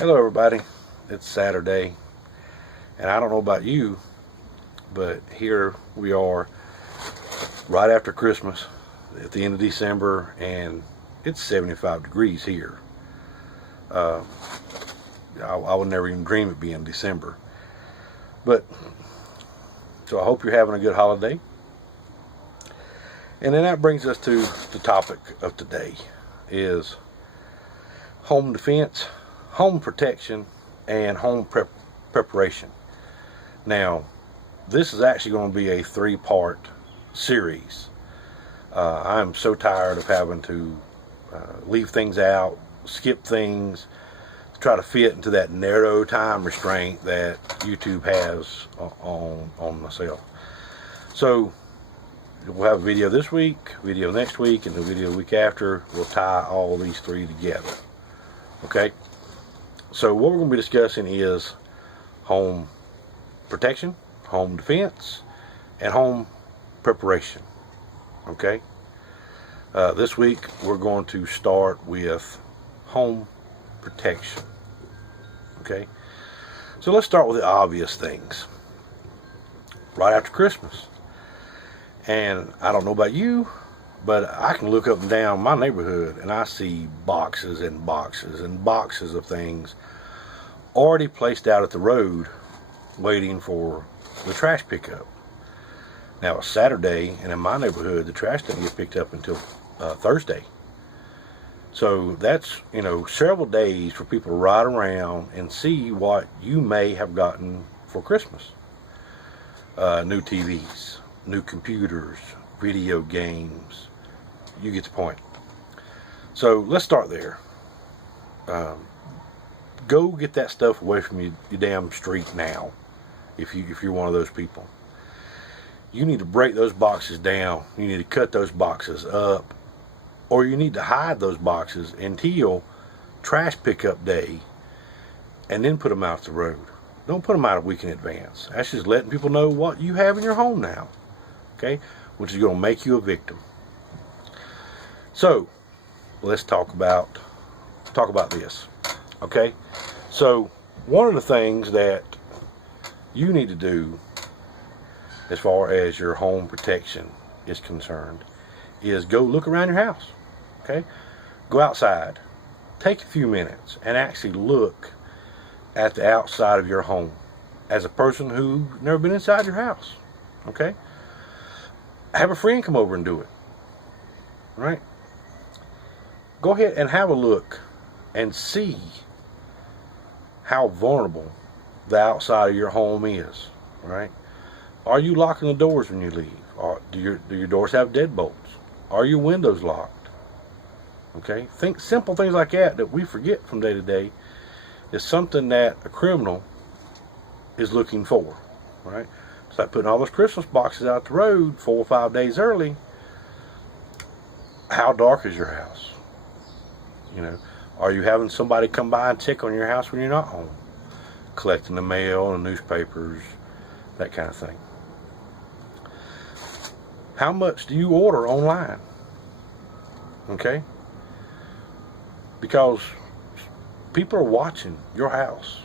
Hello everybody, it's Saturday, and I don't know about you, but here we are right after Christmas at the end of December, and it's 75 degrees here. I would never even dream of being December, but so I hope you're having a good holiday. And then that brings us to the topic of today is home defense, home protection, and home preparation. Now, this is actually going to be a 3-part series. I'm so tired of having to leave things out, skip things, try to fit into that narrow time restraint that YouTube has on myself. So we'll have a video this week, video next week, and the video the week after. We'll tie all these 3 together. Okay? So what we're going to be discussing is home protection, home defense, and home preparation. Okay? This week we're going to start with home protection. Okay? So let's start with the obvious things. Right after Christmas. And I don't know about you, but I can look up and down my neighborhood and I see boxes and boxes and boxes of things already placed out at the road waiting for the trash pickup. Now it's Saturday, and in my neighborhood the trash doesn't get picked up until Thursday. So that's, several days for people to ride around and see what you may have gotten for Christmas. New TVs, new computers, video games. You get the point. So let's start there. Go get that stuff away from your damn street now. If you're one of those people, you need to break those boxes down. You need to cut those boxes up, or you need to hide those boxes until trash pickup day, and then put them out the road. Don't put them out a week in advance. That's just letting people know what you have in your home now. Okay, which is going to make you a victim. So let's talk about this. Okay, so one of the things that you need to do as far as your home protection is concerned is go look around your house. Okay, go outside, take a few minutes and actually look at the outside of your home as a person who's never been inside your house. Okay, have a friend come over and do it. Right, go ahead and have a look and see how vulnerable the outside of your home is. Right, are you locking the doors when you leave? Or do your doors have deadbolts? Are your windows locked? Okay, think simple things like that we forget from day to day is something that a criminal is looking for. Right, it's like putting all those Christmas boxes out the road 4 or 5 days early. How dark is your house? Are you having somebody come by and check on your house when you're not home? Collecting the mail and newspapers, that kind of thing. How much do you order online? Okay? Because people are watching your house.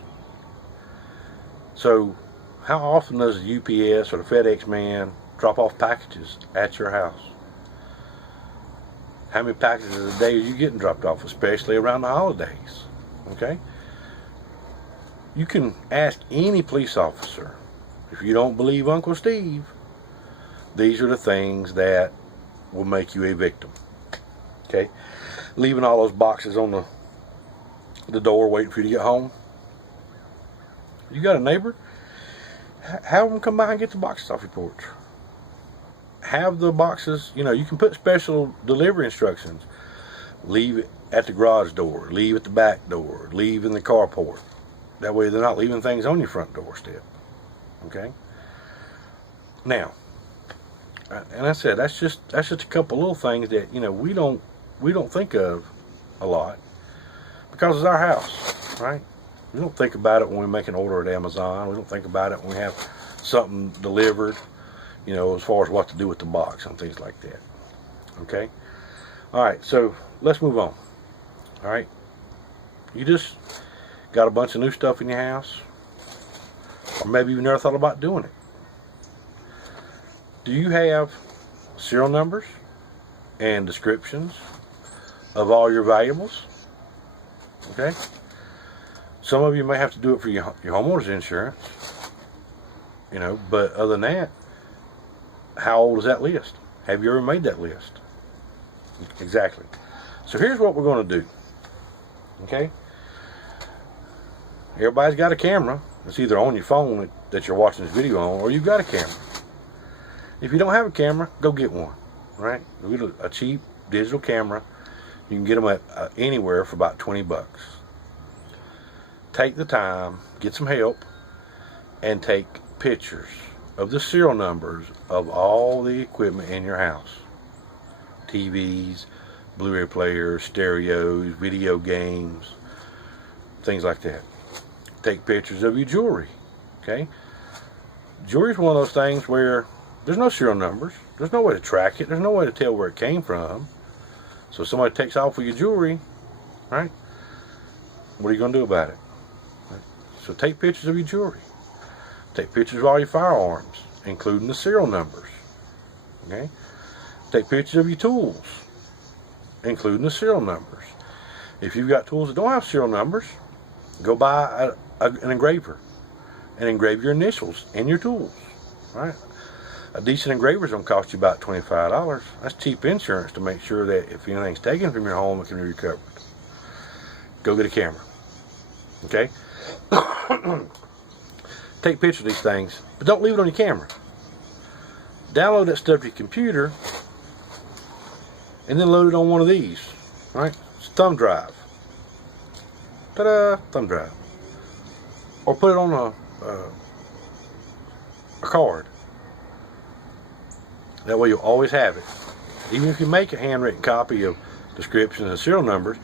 So how often does the UPS or the FedEx man drop off packages at your house? How many packages a day are you getting dropped off, especially around the holidays? Okay? You can ask any police officer. If you don't believe Uncle Steve, these are the things that will make you a victim. Okay? Leaving all those boxes on the door waiting for you to get home. You got a neighbor? Have them come by and get the boxes off your porch. Have the boxes, you can put special delivery instructions. Leave it at the garage door. Leave at the back door. Leave in the carport. That way they're not leaving things on your front doorstep. Okay? Now, and I said that's just a couple little things that we don't think of a lot because it's our house, right? We don't think about it when we make an order at Amazon. We don't think about it when we have something delivered, as far as what to do with the box and things like that. Okay? All right, so let's move on. All right? You just got a bunch of new stuff in your house, or maybe you've never thought about doing it. Do you have serial numbers and descriptions of all your valuables? Okay. Some of you may have to do it for your homeowner's insurance, but other than that, how old is that list? Have you ever made that list? Exactly. So here's what we're going to do. Okay. Everybody's got a camera. It's either on your phone that you're watching this video on, or you've got a camera. If you don't have a camera, go get one. Right? Go get a cheap digital camera. You can get them at anywhere for about $20. Take the time, get some help, and take pictures of the serial numbers of all the equipment in your house. TVs, Blu-ray players, stereos, video games, things like that. Take pictures of your jewelry. Okay? Jewelry is one of those things where there's no serial numbers. There's no way to track it. There's no way to tell where it came from. So if somebody takes off with your jewelry, right? What are you going to do about it? Right? So take pictures of your jewelry. Take pictures of all your firearms, including the serial numbers. Okay? Take pictures of your tools, including the serial numbers. If you've got tools that don't have serial numbers, go buy an engraver and engrave your initials in your tools. Right? A decent engraver is going to cost you about $25. That's cheap insurance to make sure that if anything's taken from your home, it can be recovered. Go get a camera. Okay? Take pictures of these things, but don't leave it on your camera. Download that stuff to your computer, and then load it on one of these. Right? It's a thumb drive. Ta-da! Thumb drive. Or put it on a card. That way you'll always have it. Even if you make a handwritten copy of descriptions and serial numbers,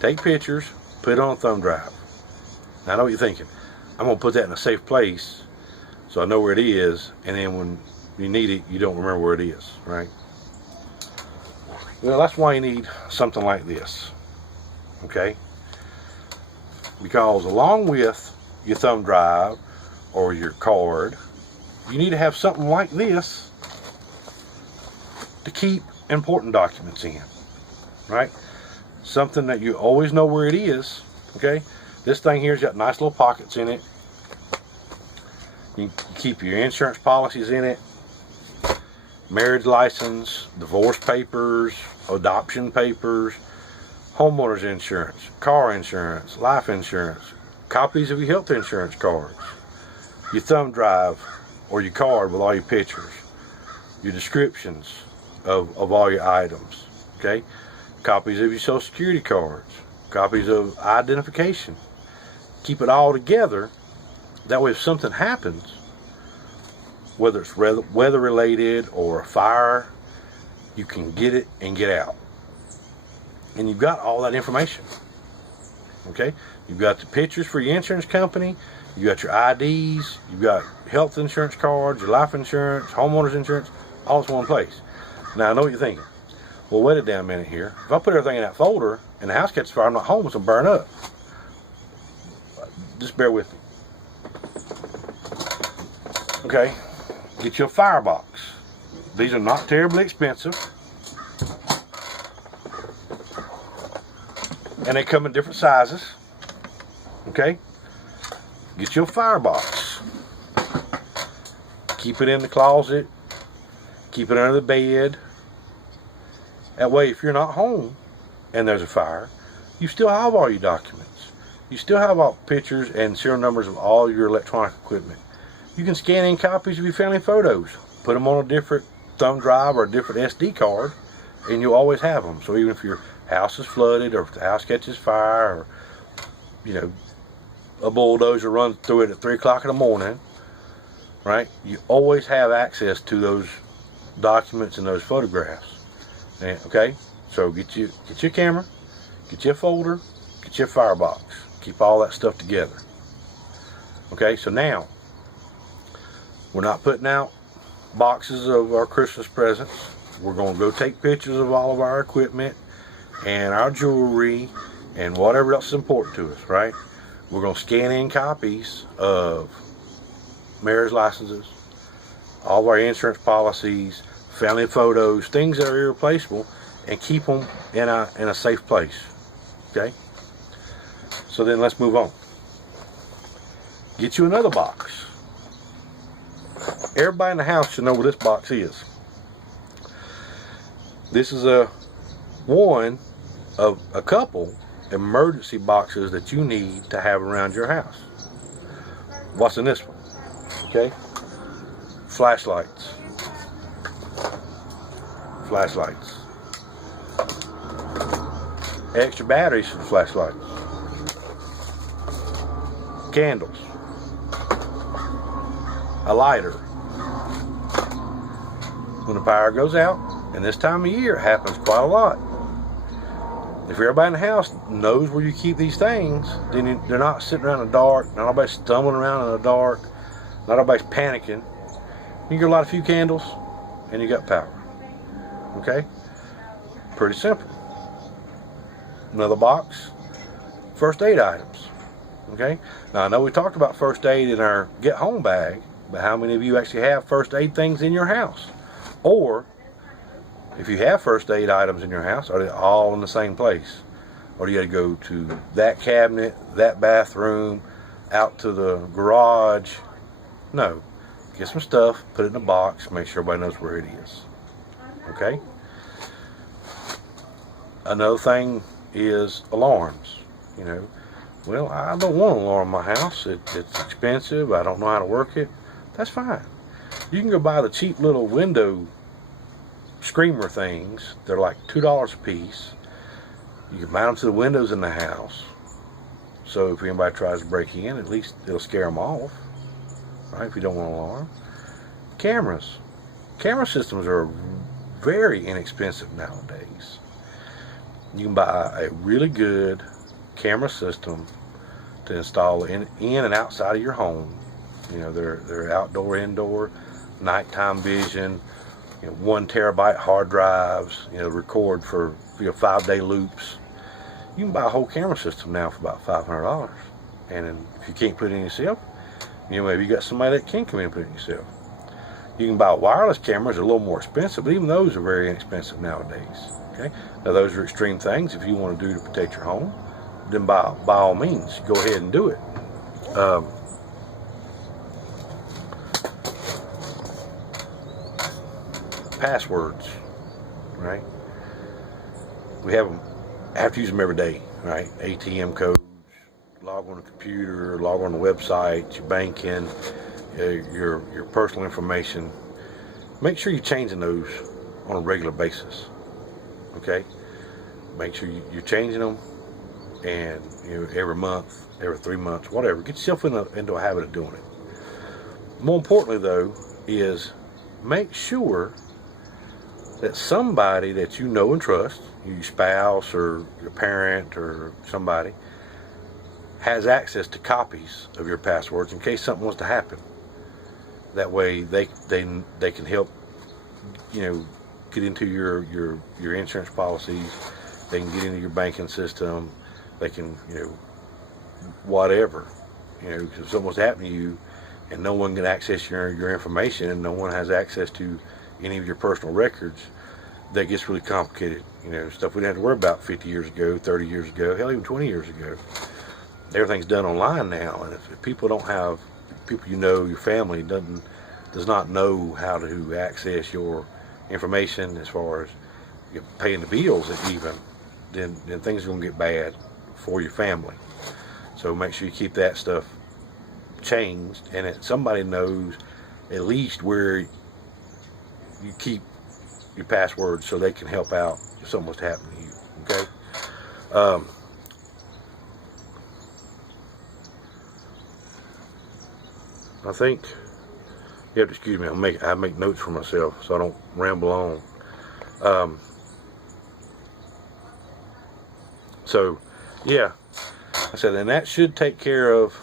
take pictures, put it on a thumb drive. Now I know what you're thinking. I'm going to put that in a safe place so I know where it is, and then when you need it, you don't remember where it is, right? Well, that's why you need something like this, okay? Because along with your thumb drive or your card, you need to have something like this to keep important documents in, right? Something that you always know where it is, okay? This thing here's got nice little pockets in it. You can keep your insurance policies in it, marriage license, divorce papers, adoption papers, homeowner's insurance, car insurance, life insurance, copies of your health insurance cards, your thumb drive or your card with all your pictures, your descriptions of all your items, okay? Copies of your social security cards, copies of identification. Keep it all together. That way if something happens, whether it's weather related or a fire, you can get it and get out. And you've got all that information. Okay? You've got the pictures for your insurance company, you've got your IDs, you've got health insurance cards, your life insurance, homeowner's insurance, all in one place. Now I know what you're thinking. Well, wait a damn minute here. If I put everything in that folder and the house catches fire, I'm not home, it's going to burn up. Just bear with me. Okay, get you a firebox. These are not terribly expensive. And they come in different sizes. Okay, get you a firebox. Keep it in the closet. Keep it under the bed. That way, if you're not home and there's a fire, you still have all your documents. You still have all pictures and serial numbers of all your electronic equipment. You can scan in copies of your family photos, put them on a different thumb drive or a different SD card, and you'll always have them. So even if your house is flooded or if the house catches fire or, a bulldozer runs through it at 3 o'clock in the morning, right? You always have access to those documents and those photographs. And, okay? So get you a camera, get you a folder, get you a firebox. Keep all that stuff together. Okay, so now we're not putting out boxes of our Christmas presents. We're going to go take pictures of all of our equipment and our jewelry and whatever else is important to us, right? We're going to scan in copies of marriage licenses, all of our insurance policies, family photos, things that are irreplaceable, and keep them in a safe place. Okay? So then let's move on. Get you another box. Everybody in the house should know what this box is. This is one of a couple emergency boxes that you need to have around your house. What's in this one? Okay? Flashlights. Extra batteries for the flashlights. Candles. A lighter. When the power goes out, and this time of year it happens quite a lot. If everybody in the house knows where you keep these things, then they're not sitting around in the dark, not everybody's stumbling around in the dark, not everybody's panicking. You get a few candles, and you got power. Okay? Pretty simple. Another box, first aid items. Okay? Now I know we talked about first aid in our get home bag, but how many of you actually have first aid things in your house? Or, if you have first aid items in your house, are they all in the same place? Or do you got to go to that cabinet, that bathroom, out to the garage? No. Get some stuff, put it in a box, make sure everybody knows where it is. Okay? Another thing is alarms. You know, well, I don't want an alarm in my house. It's expensive. I don't know how to work it. That's fine. You can go buy the cheap little window screamer things. They're like $2 a piece. You can mount them to the windows in the house. So if anybody tries to break in, at least it'll scare them off. Right? If you don't want an alarm. Cameras. Camera systems are very inexpensive nowadays. You can buy a really good camera system to install in and outside of your home. You know, they're outdoor, indoor, nighttime vision, 1 terabyte hard drives, record for 5-day loops. You can buy a whole camera system now for about $500. And then if you can't put it in yourself, maybe you got somebody that can come in and put it in yourself. You can buy wireless cameras, they're a little more expensive, but even those are very inexpensive nowadays. Okay? Now those are extreme things. If you want to do to protect your home, then by all means, go ahead and do it. Passwords, right? We have them. I have to use them every day, right? ATM codes, log on the computer, log on the website, your banking, your personal information. Make sure you're changing those on a regular basis. Okay? Make sure you're changing them, and every month, every 3 months, whatever. Get yourself into a habit of doing it. More importantly, though, is make sure that somebody that you know and trust, your spouse or your parent or somebody, has access to copies of your passwords in case something was to happen. That way they can help, get into your insurance policies. They can get into your banking system. They can, whatever. If something was to happen to you and no one can access your information and no one has access to any of your personal records, that gets really complicated. Stuff we didn't have to worry about 50 years ago, 30 years ago, hell, even 20 years ago. Everything's done online now, and if people don't have, people your family does not know how to access your information as far as paying the bills even, then things are going to get bad for your family. So make sure you keep that stuff changed, and that somebody knows at least where you keep your passwords so they can help out if something was to happen to you. Okay? I think you have to excuse me. I make notes for myself so I don't ramble on. So yeah, I said, and that should take care of,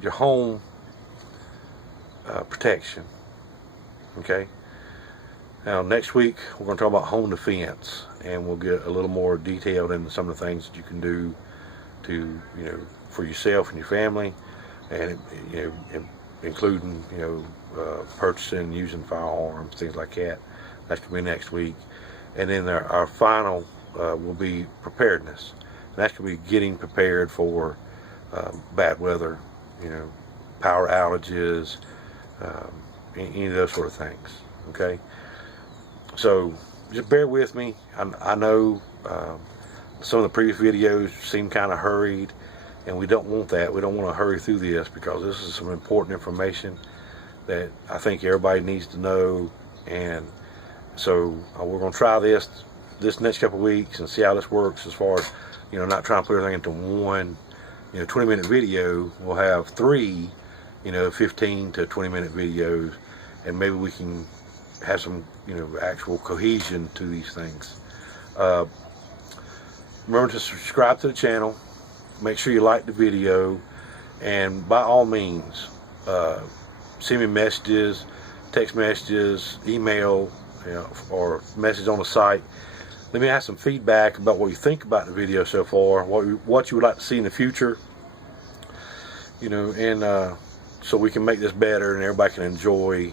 your home protection. Okay. Now next week we're going to talk about home defense, and we'll get a little more detailed into some of the things that you can do to for yourself and your family, and including purchasing and using firearms, things like that. That's going to be next week. And then our final will be preparedness. And that's going to be getting prepared for bad weather, power outages, any of those sort of things. Okay, so just bear with me. I know some of the previous videos seem kind of hurried, and we don't want that. We don't want to hurry through this, because this is some important information that I think everybody needs to know. And so we're going to try this next couple of weeks and see how this works, as far as not trying to put everything into one 20-minute video. We'll have 3 15 to 20-minute videos, and maybe we can have some actual cohesion to these things. Remember to subscribe to the channel, make sure you like the video, and by all means send me messages, text messages, email, or message on the site. Let me have some feedback about what you think about the video so far, what you would like to see in the future, and so we can make this better and everybody can enjoy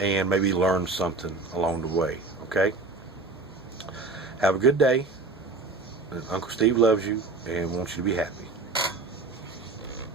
and maybe learn something along the way. Okay? Have a good day. Uncle Steve loves you and wants you to be happy.